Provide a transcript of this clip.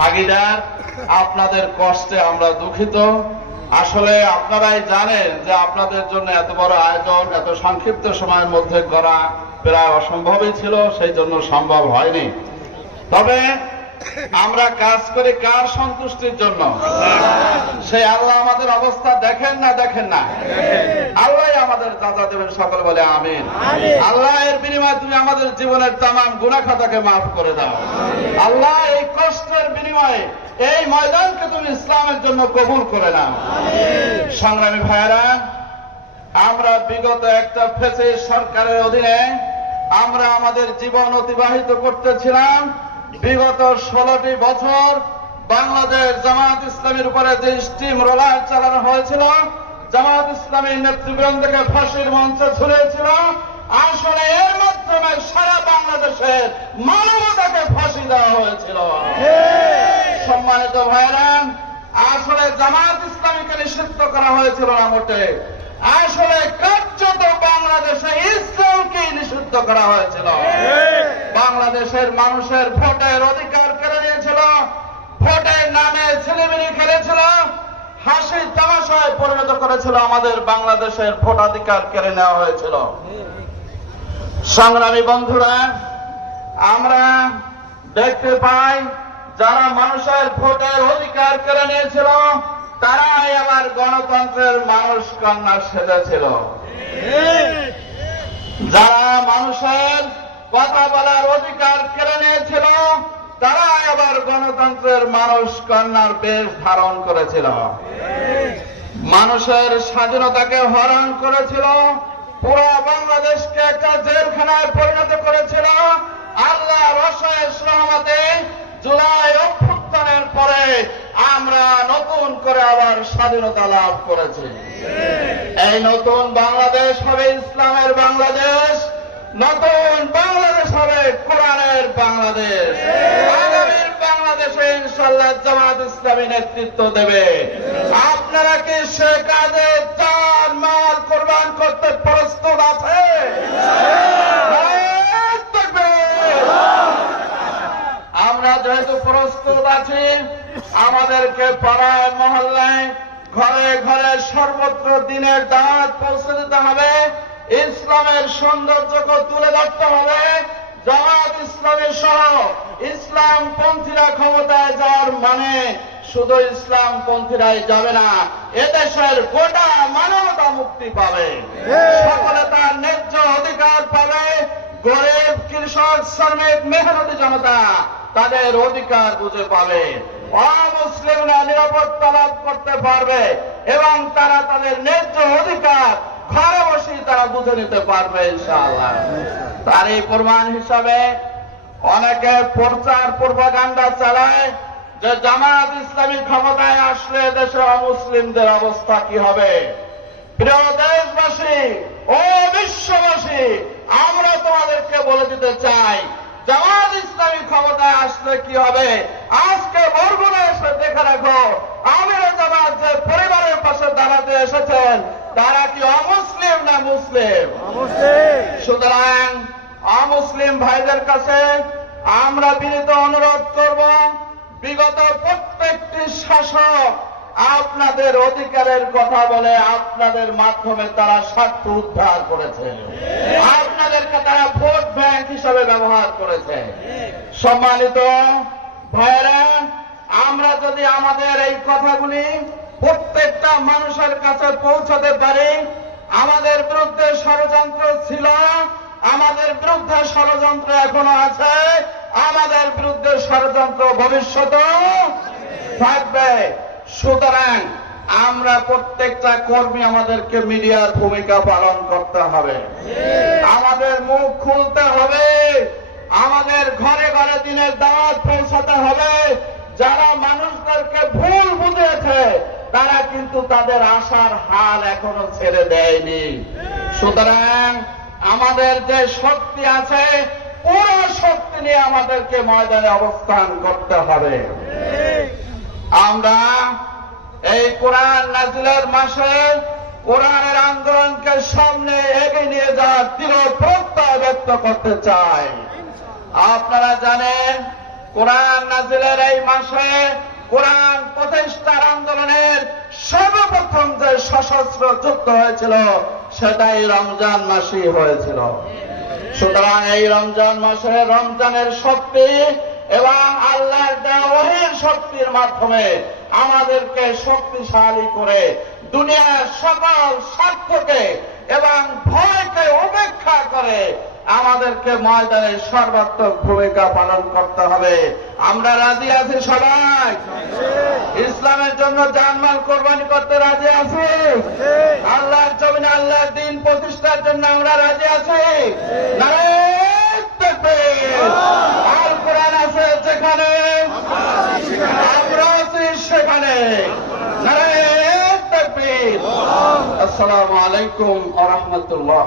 ভাগিদার, আপনাদের কষ্টে আমরা দুঃখিত। আসলে আপনারাই জানেন যে আপনাদের জন্য এত বড় আয়োজন, এত সংক্ষিপ্ত সময়ের মধ্যে করা প্রায় অসম্ভবই ছিল, সেই জন্য সম্ভব হয়নি। তবে আমরা কাজ করি কার সন্তুষ্টির জন্য? সেই আল্লাহ আমাদের অবস্থা দেখেন না দেখেন না। আল্লাহ আমাদের দাদা দেবেন সকল বলে আমিন। আল্লাহ এর বিনিময়ে তুমি আমাদের জীবনের তামাম গুণাখাতাকে মাফ করে দাও। আল্লাহ এই কষ্টের বিনিময়ে এই ময়দানকে তুমি ইসলামের জন্য কবুল করে নাও। সংগ্রামী ভাইয়েরা আমরা বিগত একটা ফেসে সরকারের অধীনে আমরা আমাদের জীবন অতিবাহিত করতেছিলাম। বিগত ষোলোটি বছর বাংলাদেশ জামাত ইসলামের উপরে যে স্টিম রোলার চালানো হয়েছিল জামাত ইসলামী নেতৃবৃন্দকে ফাঁসির মঞ্চে ঝুলেছিল আসলে এর মাধ্যমে সারা বাংলাদেশের মানবতাকে ফাঁসি দেওয়া হয়েছিল। সম্মানিত ভাইরা আসলে জামাত ইসলামীকে নিষিদ্ধ করা হয়েছিল না মোটে। আসলে কার্যত বাংলাদেশে ইসলামকে নিষিদ্ধ করা হয়েছিল। বাংলাদেশের মানুষের ভোটের অধিকার কেড়ে নিয়েছিল, ভোটের নামে ছেলেমেয়ে খেলেছিল, হাসি তামাশায় পরিণত করেছিল আমাদের বাংলাদেশের ভোটাধিকার কেড়ে নেওয়া হয়েছিল। সংগ্রামী বন্ধুরা, আমরা দেখতে পাই যারা মানুষের ভোটের অধিকার কেড়ে নিয়েছিল, তারাই আবার গণতন্ত্রের মানুষ কন্যা সেজেছিল। যারা মানুষের কথা বলার অধিকার কেড়ে নিয়েছিল। তারা আবার গণতন্ত্রের মানুষ কন্যার বেশ ধারণ করেছিল। মানুষের স্বাধীনতাকে হরণ করেছিল। পুরো বাংলাদেশকে একটা জেলখানায় পরিণত করেছিল। আল্লাহ রসের সহমতে জুলাই অভ্যুত্থানের পরে আমরা নতুন করে আবার স্বাধীনতা লাভ করেছি। এই নতুন বাংলাদেশ হবে ইসলামের বাংলাদেশ। নতুন বাংলাদেশ হবে কোরআনের বাংলাদেশ। আগামীর বাংলাদেশে ইনশাল্লাহ জামাত ইসলামী নেতৃত্ব দেবে। আপনারা কি সে কাজে চার মাল কোরবান করতে প্রস্তুত আছে? আমরা যেহেতু প্রস্তুত আছি আমাদেরকে পাড়ায় মহল্লায় ঘরে ঘরে সর্বত্র দিনের দাঁত পৌঁছে দিতে হবে। ইসলামের সৌন্দর্যকে তুলে ধরতে হবে। জামাত ইসলামের সহ ইসলাম পন্থীরা ক্ষমতায় যাওয়ার মানে শুধু ইসলাম পন্থীরাই যাবে না, এদেশের গোটা মানবতা মুক্তি পাবে। সকলে তার ন্যায্য অধিকার পাবে। গরিব, কৃষক, শ্রমিক মেহনতি জনতা তাদের অধিকার বুঝে পাবে। অমুসলিমরা নিরাপত্তা লাভ করতে পারবে এবং তারা তাদের ন্যায্য অধিকার ঘরে বসে তারা বুঝে নিতে পারবে ইনশাআল্লাহ। তার এই প্রমাণ হিসাবে অনেকে প্রচার চালায় যে জামাত ইসলামী ক্ষমতায় আসলে দেশে অমুসলিমদের অবস্থা কি হবে? প্রিয় দেশবাসী, ও বিশ্ববাসী, আমরা তোমাদেরকে বলে দিতে চাই জামাত ইসলামী ক্ষমতায় আসলে কি হবে? আজকে বরগুনা এসে দেখে রাখো, আমির জামাত যে পরিবারের পাশে দাঁড়াতে এসেছেন, তারা কি না মুসলিম। সুতরাং, অমুসলিম ভাইদের কাছে আমরা বিনীত অনুরোধ করব, বিগত প্রত্যেকটি শাসক আপনাদের অধিকারের কথা বলে আপনাদের মাধ্যমে তারা স্বার্থ উদ্ধার করেছে। আপনাদেরকে তারা ভোট ব্যাংক হিসাবে ব্যবহার করেছে। সম্মানিত ভাইয়েরা, আমরা যদি আমাদের এই কথাগুলি প্রত্যেকটা মানুষের কাছে পৌঁছাতে পারি আমাদের বিরুদ্ধে ষড়যন্ত্র ছিল, আমাদের বিরুদ্ধে ষড়যন্ত্র এখনও আছে, আমাদের বিরুদ্ধে ষড়যন্ত্র ভবিষ্যতেও থাকবে। সুতরাং আমরা প্রত্যেকটা কর্মী আমাদেরকে মিডিয়ার ভূমিকা পালন করতে হবে। আমাদের মুখ খুলতে হবে, আমাদের ঘরে ঘরে দিনের দাওয়াত পৌঁছাতে হবে। যারা মানুষদেরকে ভুল বুঝেছে তারা কিন্তু তাদের আশার হাল এখনও ছেড়ে দেয়নি। সুতরাং আমাদের যে শক্তি আছে, পুরো শক্তি নিয়ে আমাদেরকে ময়দানে অবস্থান করতে হবে। আমরা এই কোরআন নাজিলের মাসে কোরআনের আন্দোলনকে সামনে এগিয়ে নিয়ে যাওয়ার দৃঢ় প্রত্যয় ব্যক্ত করতে চাই। আপনারা জানেন, কোরআন নাজিলের এই মাসে কোরআন প্রতিষ্ঠার আন্দোলনের সর্বপ্রথম যে সশস্ত্র যুদ্ধ হয়েছিল, সেটাই রমজান মাসেই হয়েছিল। সুতরাং এই রমজান মাসে রমজানের শক্তি এবং আল্লাহর দেওয়াহের শক্তির মাধ্যমে আমাদেরকে শক্তিশালী করে দুনিয়ার সকল স্বার্থকে এবং ভয়কে উপেক্ষা করে আমাদেরকে ময়দানে সর্বাত্মক ভূমিকা পালন করতে হবে। আমরা রাজি আছি সবাই? ইসলামের জন্য জানমাল কোরবানি করতে রাজি আছি? আল্লাহর জমিনে আল্লাহর দিন প্রতিষ্ঠার জন্য আমরা রাজি আছি। আল কোরআন আছে যেখানে? আমরা আছি সেখানে। আসসালামু আলাইকুম আ রহমতুল্লাহ।